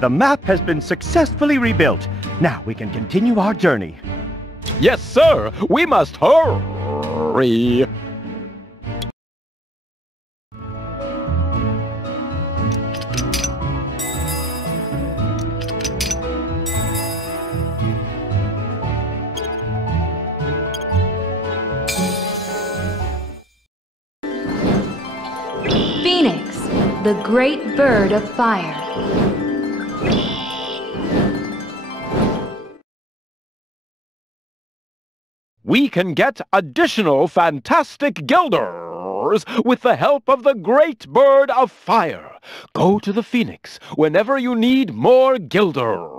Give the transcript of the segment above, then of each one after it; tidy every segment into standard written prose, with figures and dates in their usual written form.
The map has been successfully rebuilt. Now we can continue our journey. Yes, sir. We must hurry. Phoenix, the great bird of fire. We can get additional fantastic guilders with the help of the great bird of fire. Go to the Phoenix whenever you need more guilders.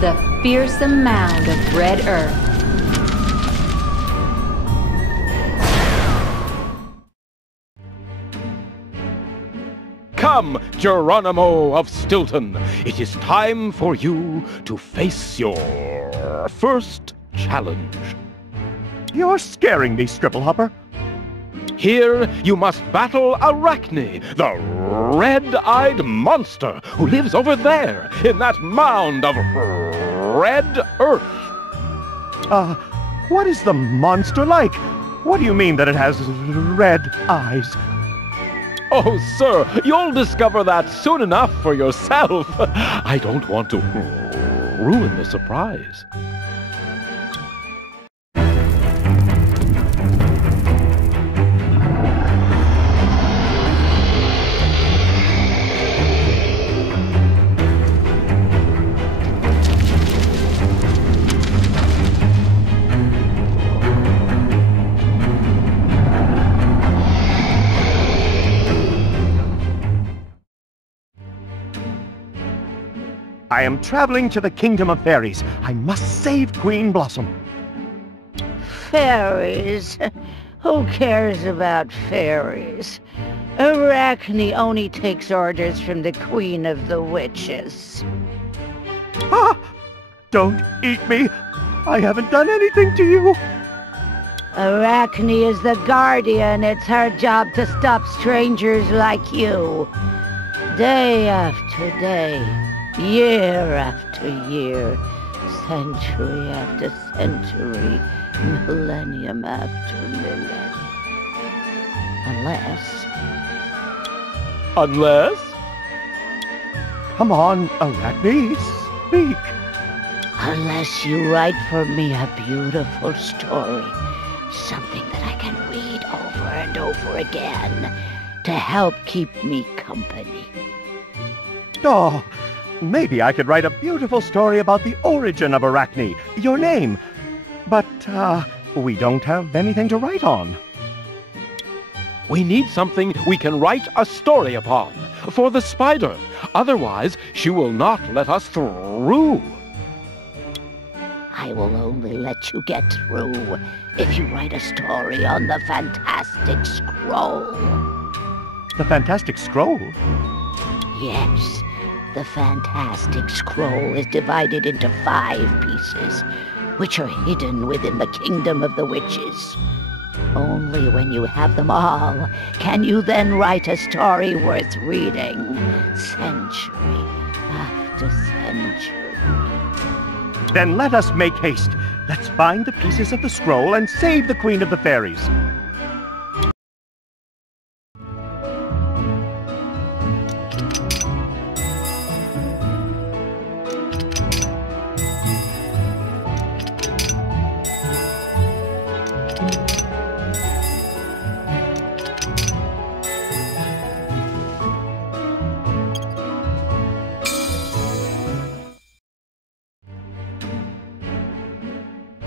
The fearsome mound of red earth. Come, Geronimo of Stilton. It is time for you to face your first challenge. You're scaring me, Scriblehooper. Here you must battle Arachne, the red-eyed monster who lives over there in that mound of red earth. What is the monster like? What do you mean that it has red eyes? Oh, sir, you'll discover that soon enough for yourself. I don't want to ruin the surprise. I am traveling to the Kingdom of Fairies. I must save Queen Blossom. Fairies? Who cares about fairies? Arachne only takes orders from the Queen of the Witches. Ah! Don't eat me! I haven't done anything to you! Arachne is the guardian. It's her job to stop strangers like you. Day after day, year after year, century after century, millennium after millennium. Unless? Come on, Arachne, speak. Unless you write for me a beautiful story, something that I can read over and over again to help keep me company. Oh, maybe I could write a beautiful story about the origin of Arachne, your name. But, we don't have anything to write on. We need something we can write a story upon for the spider. Otherwise, she will not let us through. I will only let you get through if you write a story on the Fantastic Scroll. The Fantastic Scroll? Yes, the Fantastic Scroll is divided into 5 pieces, which are hidden within the Kingdom of the Witches. Only when you have them all can you then write a story worth reading, century after century. Then let us make haste. Let's find the pieces of the scroll and save the Queen of the Fairies.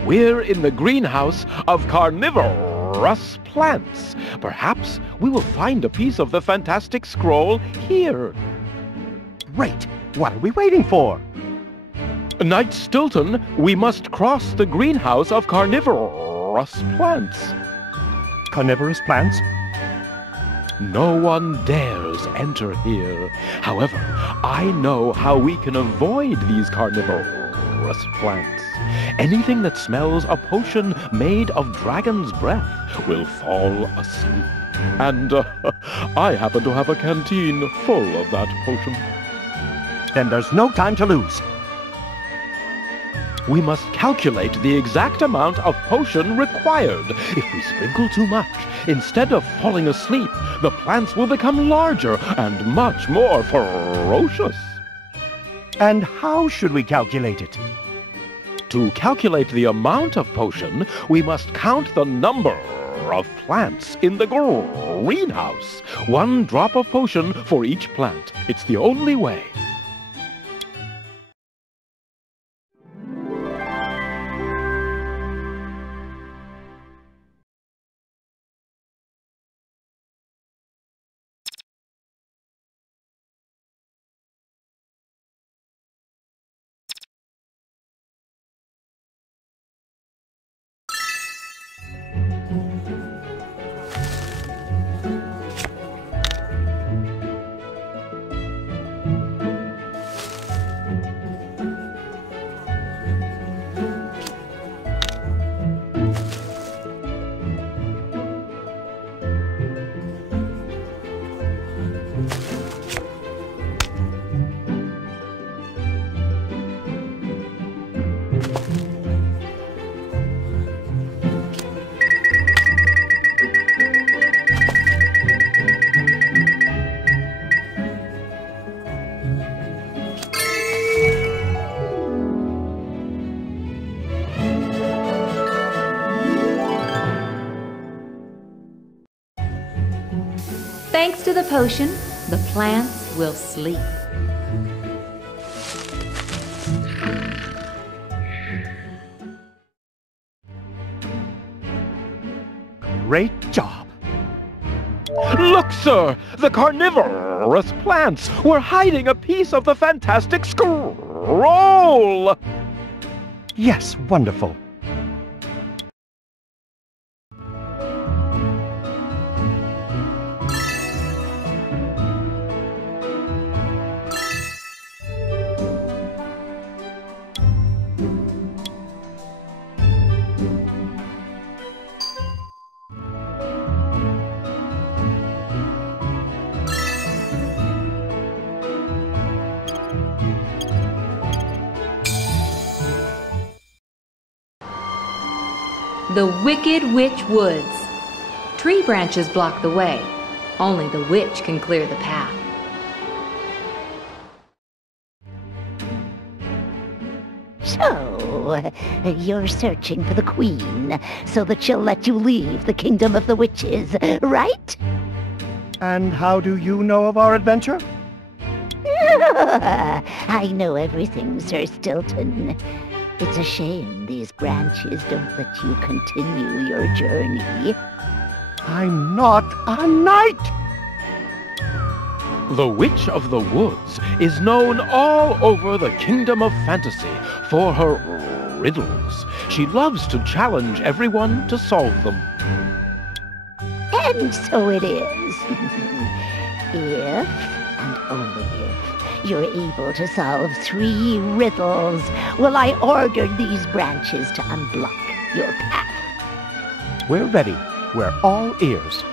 We're in the greenhouse of carnivorous plants. Perhaps we will find a piece of the fantastic scroll here. Great! What are we waiting for? Knight Stilton, we must cross the greenhouse of carnivorous plants. Carnivorous plants? No one dares enter here. However, I know how we can avoid these carnivorous plants. Anything that smells a potion made of dragon's breath will fall asleep. And I happen to have a canteen full of that potion. Then there's no time to lose. We must calculate the exact amount of potion required. If we sprinkle too much, instead of falling asleep, the plants will become larger and much more ferocious. And how should we calculate it? To calculate the amount of potion, we must count the number of plants in the greenhouse. 1 drop of potion for each plant. It's the only way. Thanks to the potion, the plants will sleep. Great job. Look, sir! The carnivorous plants were hiding a piece of the fantastic scroll! Yes, wonderful. The Wicked Witch Woods. Tree branches block the way. Only the witch can clear the path. So, you're searching for the Queen so that she'll let you leave the Kingdom of the Witches, right? And how do you know of our adventure? I know everything, Sir Stilton. It's a shame these branches don't let you continue your journey. I'm not a knight! The Witch of the Woods is known all over the Kingdom of Fantasy for her riddles. She loves to challenge everyone to solve them. And so it is. If, and only if, you're able to solve 3 riddles, will I order these branches to unblock your path. We're ready. We're all ears.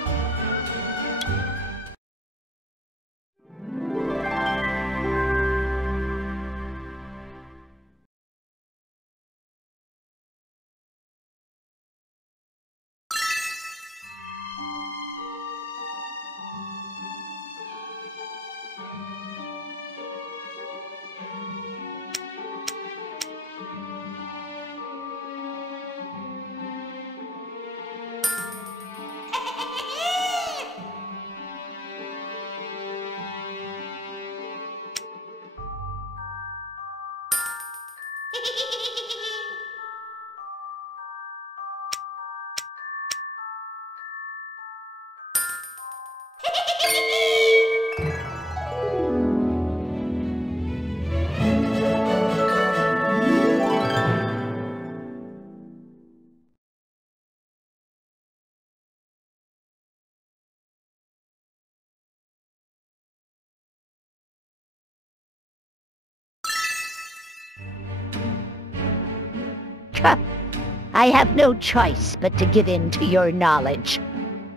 I have no choice but to give in to your knowledge.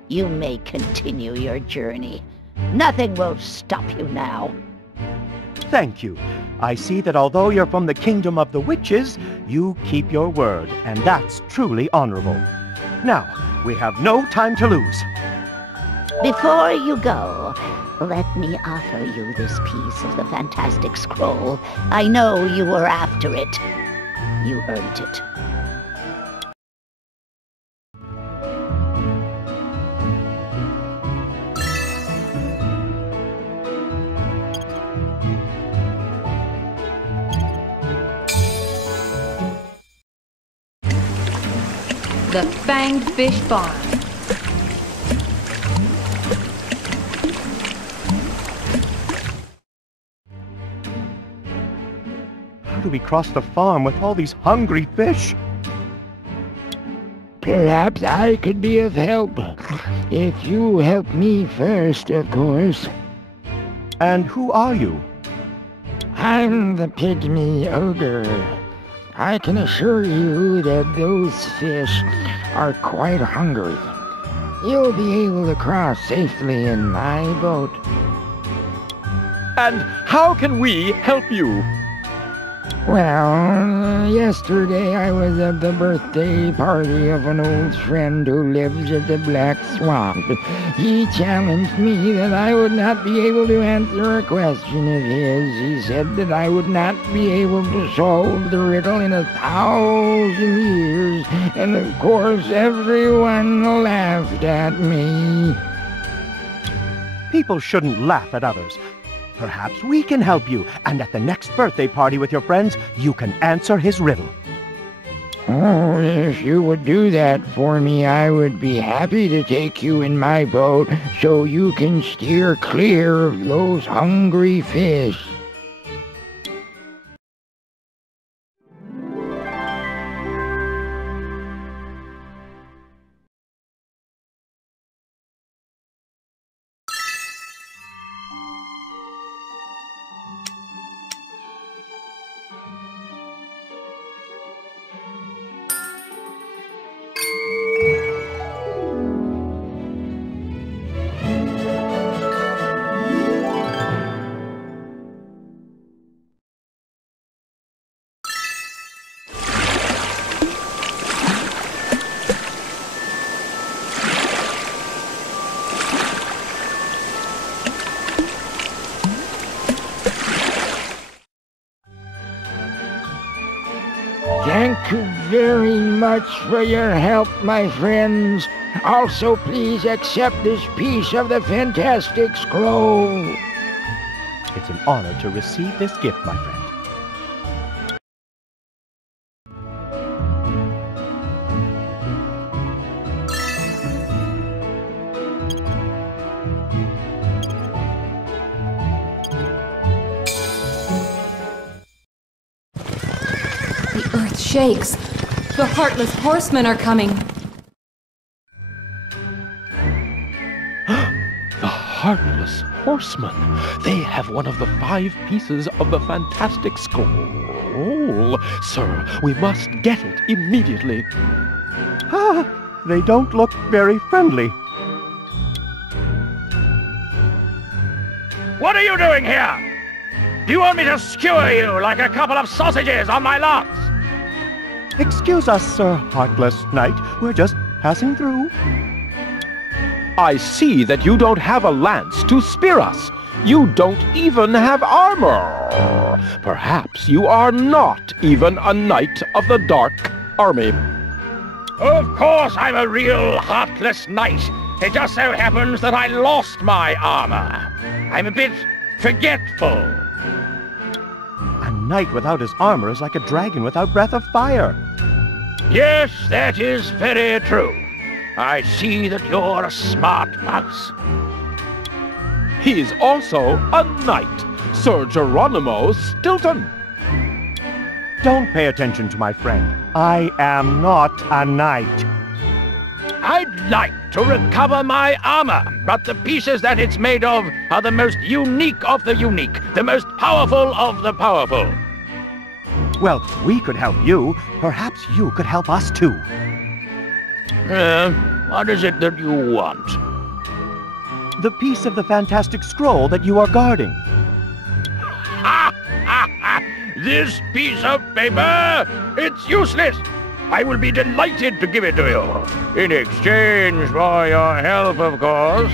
You may continue your journey. Nothing will stop you now. Thank you. I see that although you're from the Kingdom of the Witches, you keep your word, and that's truly honorable. Now, we have no time to lose. Before you go, let me offer you this piece of the fantastic scroll. I know you were after it. You earned it. The Fanged Fish Farm. How do we cross the farm with all these hungry fish? Perhaps I could be of help. If you help me first, of course. And who are you? I'm the Pygmy Ogre. I can assure you that those fish are quite hungry. You'll be able to cross safely in my boat. And how can we help you? Well, yesterday I was at the birthday party of an old friend who lives at the Black Swamp. He challenged me that I would not be able to answer a question of his. He said that I would not be able to solve the riddle in 1,000 years. And of course, everyone laughed at me. People shouldn't laugh at others. Perhaps we can help you, and at the next birthday party with your friends, you can answer his riddle. Oh, if you would do that for me, I would be happy to take you in my boat so you can steer clear of those hungry fish. Thank you very much for your help, my friends. Also, please accept this piece of the fantastic scroll. It's an honor to receive this gift, my friend. The earth shakes. The Heartless Horsemen are coming. The Heartless Horsemen. They have one of the 5 pieces of the fantastic scroll. Sir, we must get it immediately. Ah, They don't look very friendly. What are you doing here? Do you want me to skewer you like a couple of sausages on my lots? Excuse us, Sir Heartless Knight. We're just passing through. I see that you don't have a lance to spear us. You don't even have armor. Perhaps you are not even a knight of the Dark Army. Of course I'm a real heartless knight. It just so happens that I lost my armor. I'm a bit forgetful. A knight without his armor is like a dragon without breath of fire. Yes, that is very true. I see that you're a smart mouse. He's also a knight, Sir Geronimo Stilton. Don't pay attention to my friend. I am not a knight. I'd like to recover my armor, but the pieces that it's made of are the most unique of the unique, the most powerful of the powerful. Well, we could help you. Perhaps you could help us too. What is it that you want? The piece of the fantastic scroll that you are guarding. Ha! Ha! Ha! This piece of paper? It's useless! I will be delighted to give it to you. In exchange for your help, of course.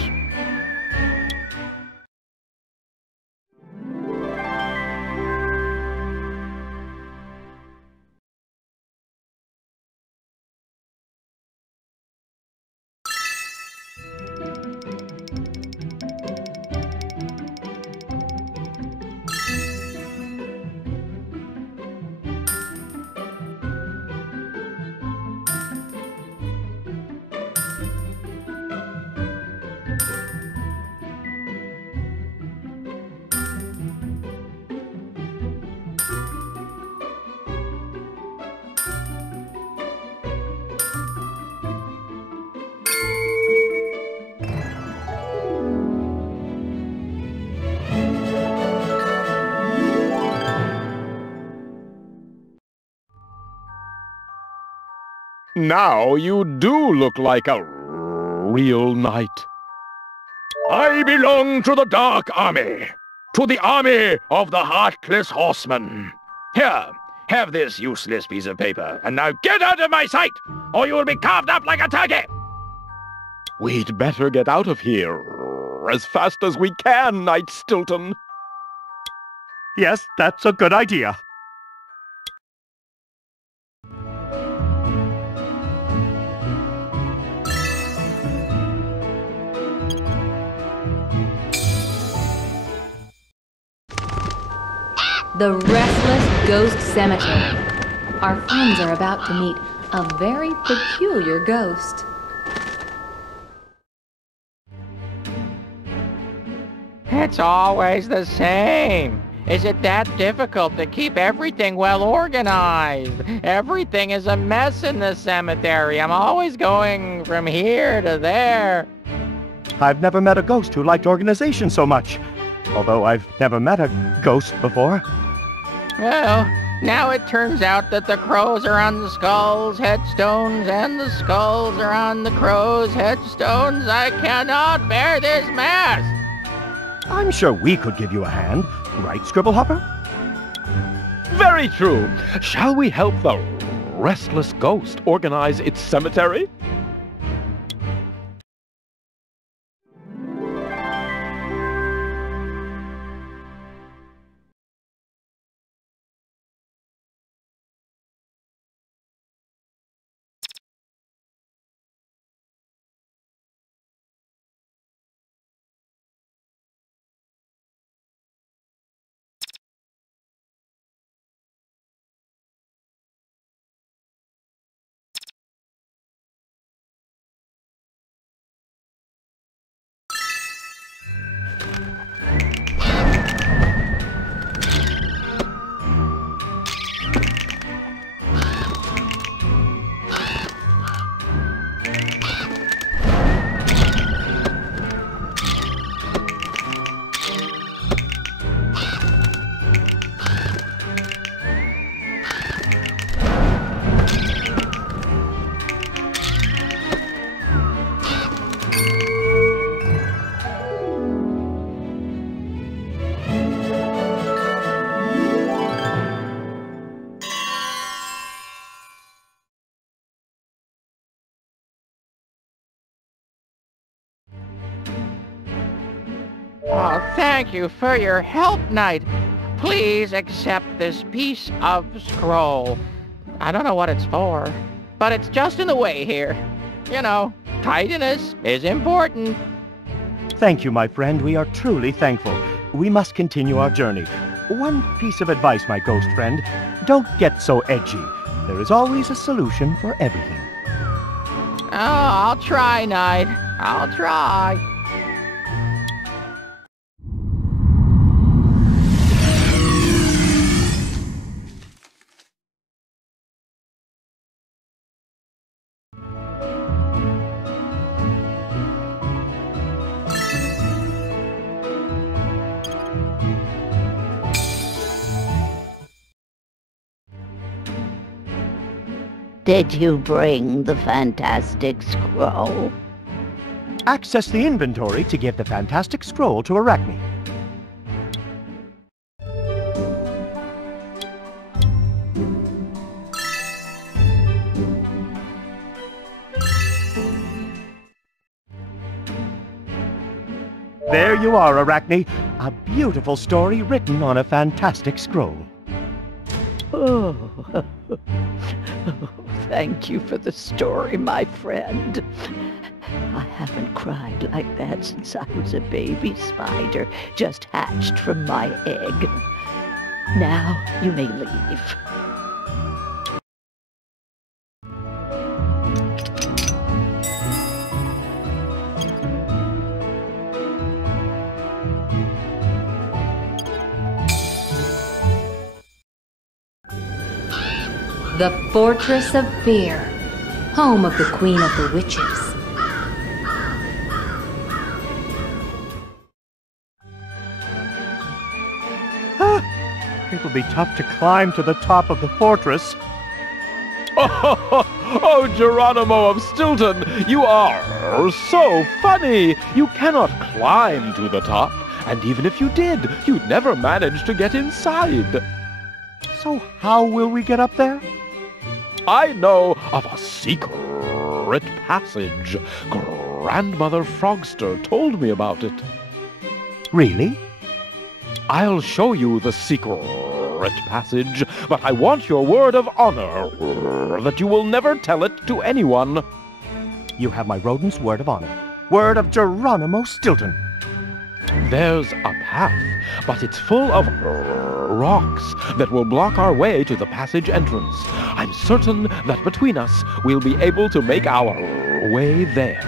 Now you do look like a real knight. I belong to the Dark Army, to the army of the Heartless Horsemen. Here, have this useless piece of paper, and now get out of my sight, or you will be carved up like a turkey! We'd better get out of here as fast as we can, Knight Stilton. Yes, that's a good idea. The Restless Ghost Cemetery. Our friends are about to meet a very peculiar ghost. It's always the same. Is it that difficult to keep everything well organized? Everything is a mess in the cemetery. I'm always going from here to there. I've never met a ghost who liked organization so much. Although I've never met a ghost before. Well, now it turns out that the crows are on the skulls' headstones, and the skulls are on the crows' headstones. I cannot bear this mess. I'm sure we could give you a hand, right, Scriblehooper? Very true. Shall we help the Restless Ghost organize its cemetery? Oh, thank you for your help, Knight. Please accept this piece of scroll. I don't know what it's for, but it's just in the way here. You know, tidiness is important. Thank you, my friend. We are truly thankful. We must continue our journey. One piece of advice, my ghost friend. Don't get so edgy. There is always a solution for everything. Oh, I'll try, Knight. I'll try. Did you bring the fantastic scroll? Access the inventory to give the fantastic scroll to Arachne. There you are, Arachne. A beautiful story written on a fantastic scroll. Oh, thank you for the story, my friend. I haven't cried like that since I was a baby spider just hatched from my egg. Now you may leave. The Fortress of Fear, home of the Queen of the Witches. It will be tough to climb to the top of the fortress. Oh, Geronimo of Stilton, you are so funny. You cannot climb to the top, and even if you did, you'd never manage to get inside. So how will we get up there? I know of a secret passage. Grandmother Frogster told me about it. Really? I'll show you the secret passage, but I want your word of honor that you will never tell it to anyone. You have my rodent's word of honor. Word of Geronimo Stilton. There's a path, but it's full of rocks that will block our way to the passage entrance. I'm certain that between us, we'll be able to make our way there.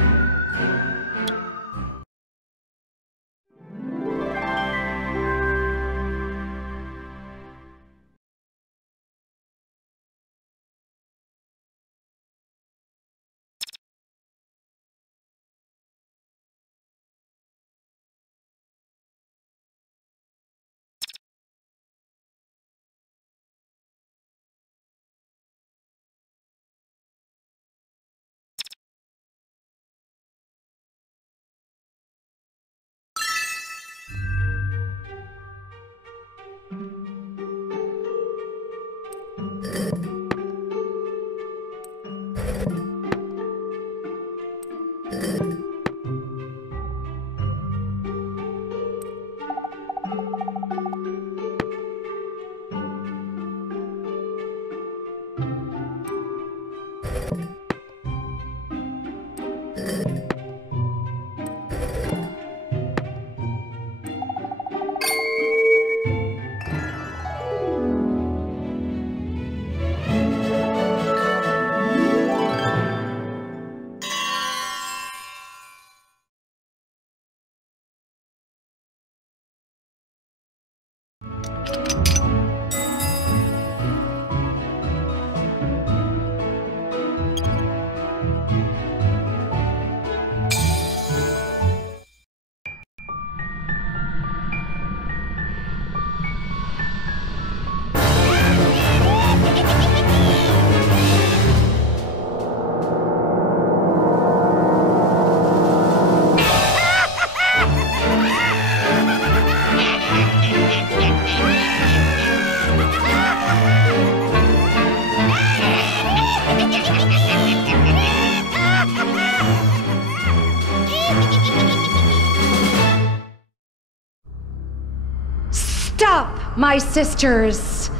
My sisters,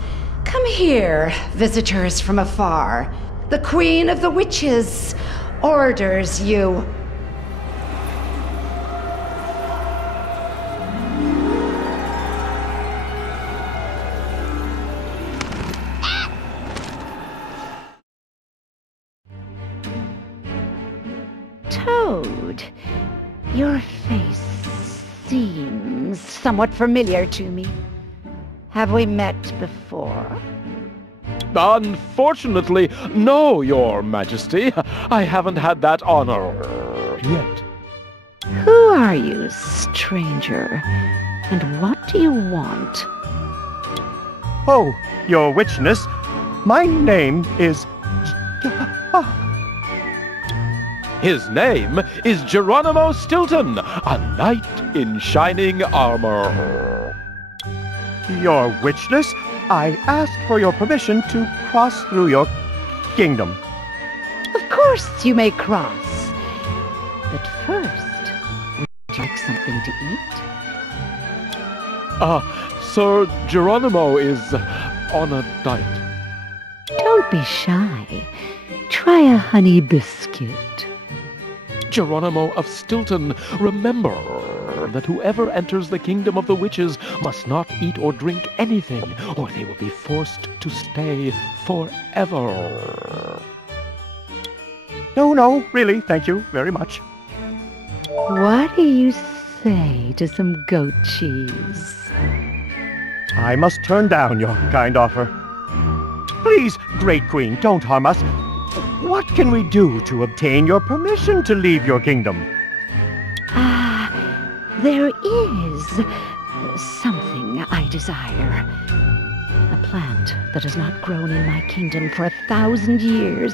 come here, visitors from afar. The Queen of the Witches orders you. Toad, your face seems somewhat familiar to me. Have we met before? Unfortunately, no, Your Majesty. I haven't had that honor yet. Who are you, stranger? And what do you want? Oh, Your Witchness, my name is... His name is Geronimo Stilton, a knight in shining armor. Your Witchness, I asked for your permission to cross through your kingdom. Of course you may cross. But first, would you like something to eat? Sir Geronimo is on a diet. Don't be shy. Try a honey biscuit. Geronimo of Stilton, remember that whoever enters the Kingdom of the Witches must not eat or drink anything, or they will be forced to stay forever. No, really, thank you very much. What do you say to some goat cheese? I must turn down your kind offer. Please, Great Queen, don't harm us. What can we do to obtain your permission to leave your kingdom? There is something I desire. A plant that has not grown in my kingdom for 1,000 years.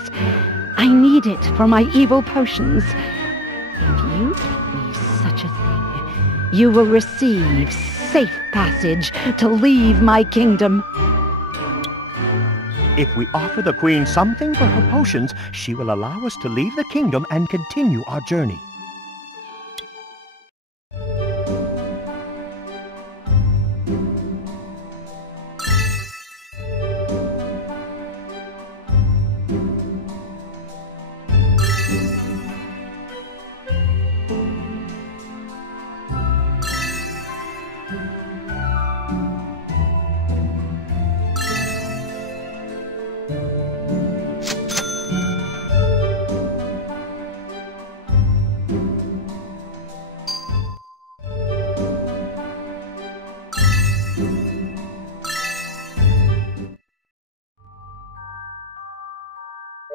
I need it for my evil potions. If you get me such a thing, you will receive safe passage to leave my kingdom. If we offer the Queen something for her potions, she will allow us to leave the kingdom and continue our journey.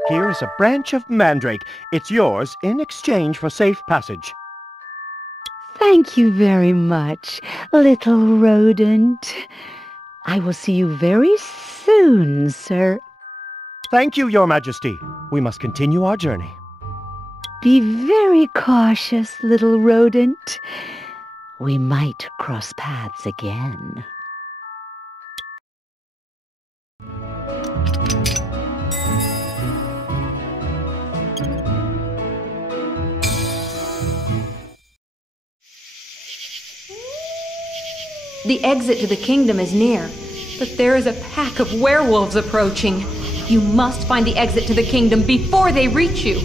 Here is a branch of mandrake. It's yours in exchange for safe passage. Thank you very much, little rodent. I will see you very soon, sir. Thank you, Your Majesty. We must continue our journey. Be very cautious, little rodent. We might cross paths again. The exit to the kingdom is near, but there is a pack of werewolves approaching. You must find the exit to the kingdom before they reach you.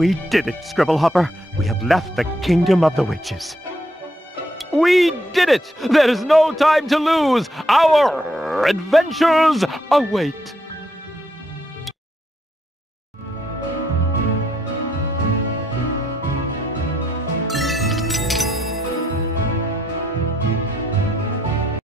We did it, Scriblehooper. We have left the Kingdom of the Witches. We did it! There is no time to lose! Our adventures await!